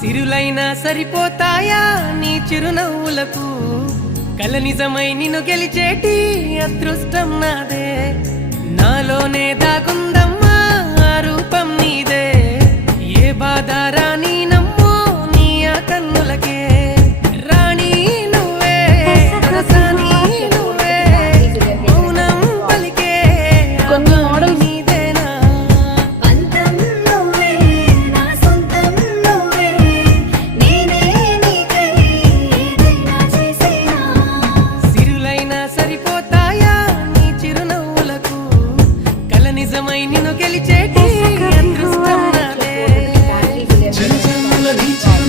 సిరులైనా సరిపోతాయా నీ చిరునవ్వులకు కల నిజమై నిన్ను గెలిచేటి అదృష్టం నాదే నాలోనే దాగుందమ్మా ఆ రూపం నీదే ఏ బాధ రాని నమ్మో నీ ఆ కన్నులకే రాణి నువ్వే రసాని నువ్వే మౌనం పలికే కొన్ని మోడల్స్ నీదేనా పంతం నువ్వే నా సొంతం నువ్వే నేనే నీకై ఏదైనా చేసేనా సిరులైనా సరిపోతాయా నీ చిరునవ్వులకు కల నిజమై నిన్ను గెలిచేటి అదృష్టం నాదే ఫ్యామిలీ